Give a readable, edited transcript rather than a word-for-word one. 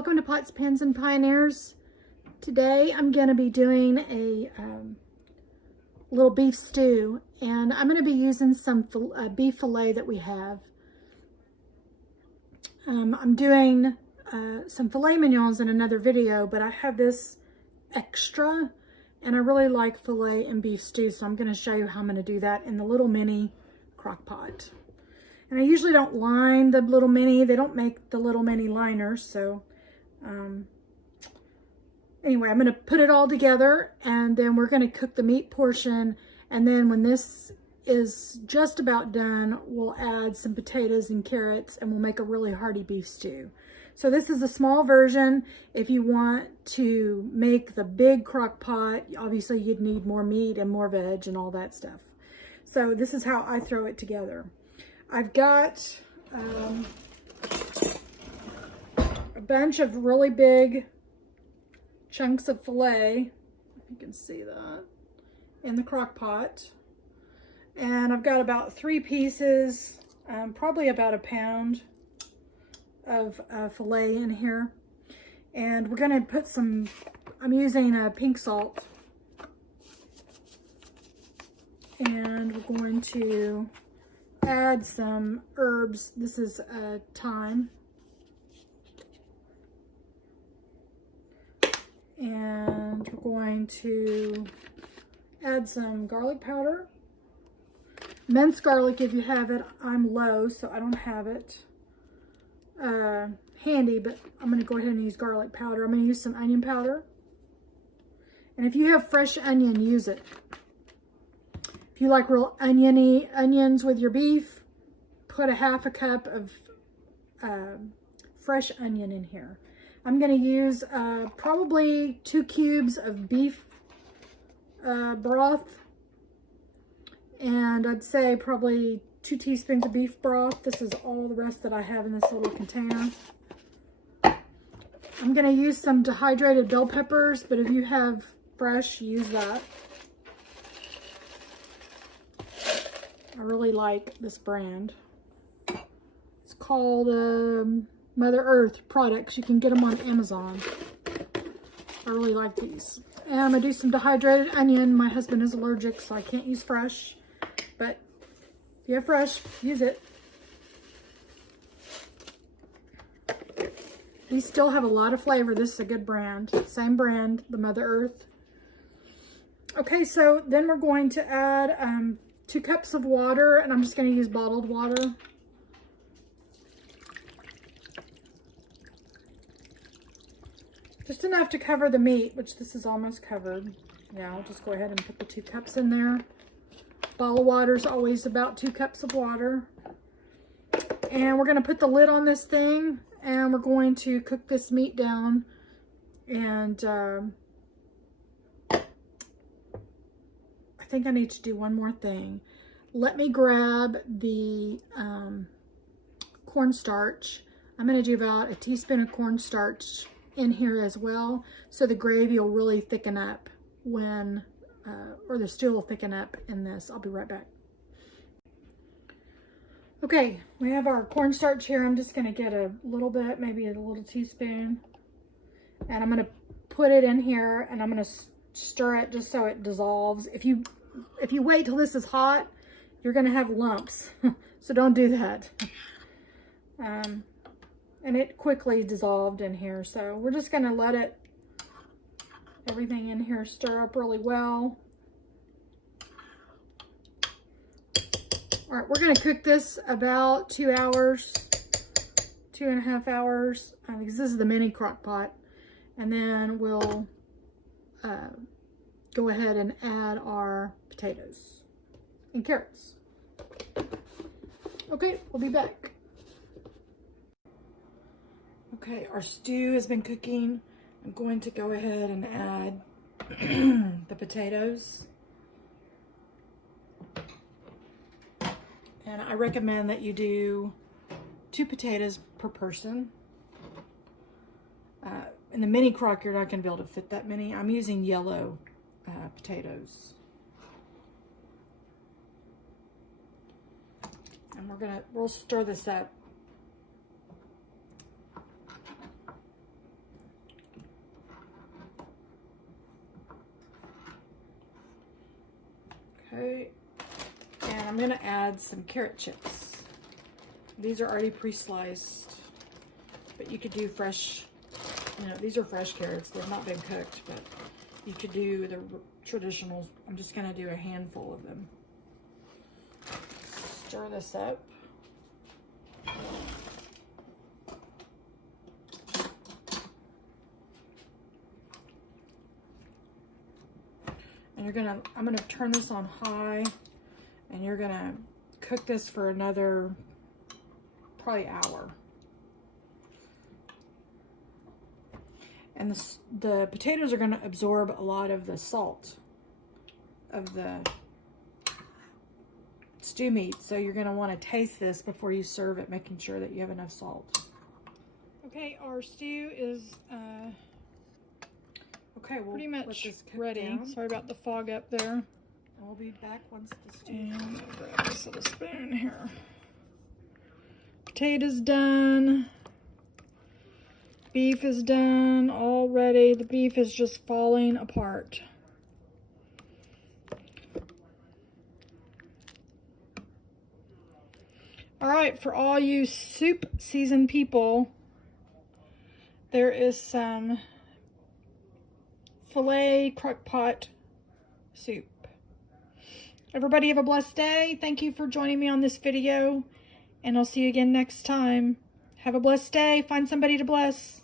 welcome to Pots, Pans, and Pioneers. Today I'm going to be doing a little beef stew, and I'm going to be using some beef fillet that we have. I'm doing some filet mignons in another video, but I have this extra, and I really like filet and beef stew, so I'm going to show you how I'm going to do that in the little mini crock pot. And I usually don't line the little mini. They don't make the little mini liners. So anyway, I'm going to put it all together, and then we're going to cook the meat portion. And then when this is just about done, we'll add some potatoes and carrots, and we'll make a really hearty beef stew. So this is a small version. If you want to make the big crock pot, obviously you'd need more meat and more veg and all that stuff. So this is how I throw it together. I've got a bunch of really big chunks of filet, if you can see that, in the crock pot. And I've got about 3 pieces, probably about a pound of filet in here. And we're going to put some, I'm using pink salt. And we're going to add some herbs. This is thyme. And we're going to add some garlic powder. Minced garlic if you have it. I'm low, so I don't have it handy, but I'm going to go ahead and use garlic powder. I'm going to use some onion powder. And if you have fresh onion, use it. If you like real oniony onions with your beef, put a half a cup of fresh onion in here. I'm going to use probably 2 cubes of beef broth, and I'd say probably 2 teaspoons of beef broth. This is all the rest that I have in this little container. I'm going to use some dehydrated bell peppers, but if you have fresh, use that. I really like this brand. It's called Mother Earth products. You can get them on Amazon. I really like these. And I'm going to do some dehydrated onion. My husband is allergic, so I can't use fresh. But if you have fresh, use it. These still have a lot of flavor. This is a good brand. Same brand, the Mother Earth. Okay, so then we're going to add 2 cups of water, and I'm just going to use bottled water. Just enough to cover the meat, which this is almost covered. Yeah, I'll just go ahead and put the 2 cups in there. Bottled water is always about 2 cups of water. And we're going to put the lid on this thing, and we're going to cook this meat down. And I think I need to do one more thing. Let me grab the cornstarch. I'm going to do about a teaspoon of cornstarch in here as well, so the gravy will really thicken up when, or the stew will thicken up in this. I'll be right back. Okay, we have our cornstarch here. I'm just going to get a little bit, maybe a little teaspoon, and I'm going to put it in here, and I'm going to stir it just so it dissolves. If you wait till this is hot, you're going to have lumps, so don't do that. And it quickly dissolved in here, so we're just going to let it, everything in here, stir up really well. All right, we're going to cook this about 2 hours, 2.5 hours, because this is the mini crock pot. And then we'll go ahead and add our potatoes and carrots. Okay, we'll be back. Okay, our stew has been cooking. I'm going to go ahead and add the potatoes. And I recommend that you do 2 potatoes per person. In the mini crock, you're not going to be able to fit that many. I'm using yellow potatoes. And we'll stir this up. Okay, and I'm gonna add some carrot chips. These are already pre-sliced, but you could do fresh, you know, these are fresh carrots. They've not been cooked, but you could do the traditionals. I'm just gonna do a handful of them. Stir this up. And I'm gonna turn this on high, and you're gonna cook this for another probably hour. And the potatoes are gonna absorb a lot of the salt of the stew meat, so you're gonna wanna taste this before you serve it, making sure that you have enough salt. Okay, our stew is okay, we'll pretty much ready. Down. Sorry about the fog up there. And we'll be back once the stew. And I'll grab this little spoon here. Potatoes done. Beef is done, all ready. The beef is just falling apart. All right, for all you soup season people, there is some Filet Crockpot soup. Everybody have a blessed day. Thank you for joining me on this video, and I'll see you again next time. Have a blessed day. Find somebody to bless.